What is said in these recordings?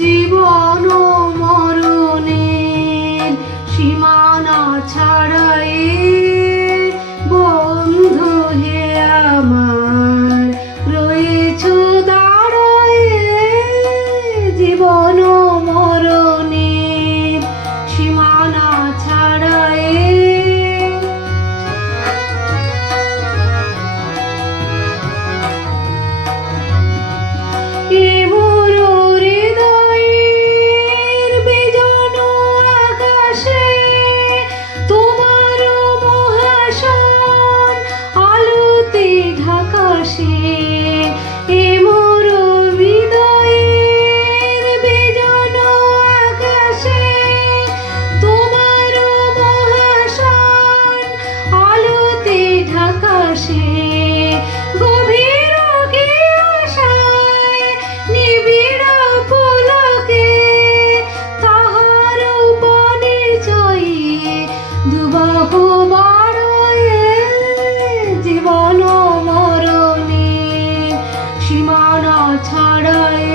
জীবন মরণের সীমানা ছাড়াই বন্ধু হে আমার রয়েছো দাঁড়ায়ে। জীবন মরণের সীমানা ছাড়াই জীবন মরণের সীমানা ছাড়াই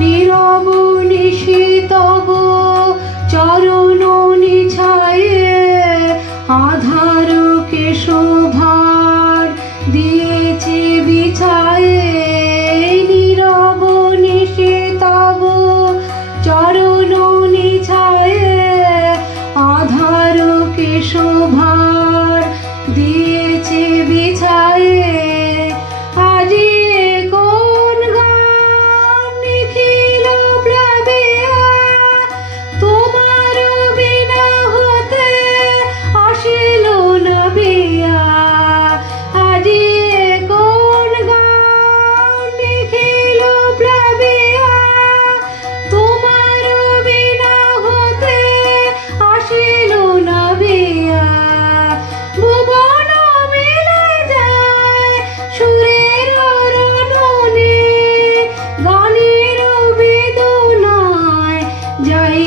নীরব নিশিতব চরণ নিছায়ে আধার কে শোভার দিয়েছে বিছায়ে। নীরব নিশিতব চরণ নিছায়ে আধার কে শোভার দিয়েছে বিছায়ে। আজি কোন গান নিখিল প্লাবিয়া তোমার বিনা হতে আসিল না বিয়া। আজি কোন গান নিখিল প্লাবিয়া তোমার বিনা হতে আসিল না বিয়া। ভুবন মিলে যায় সুরের রণনে গানের বেদনায় যাই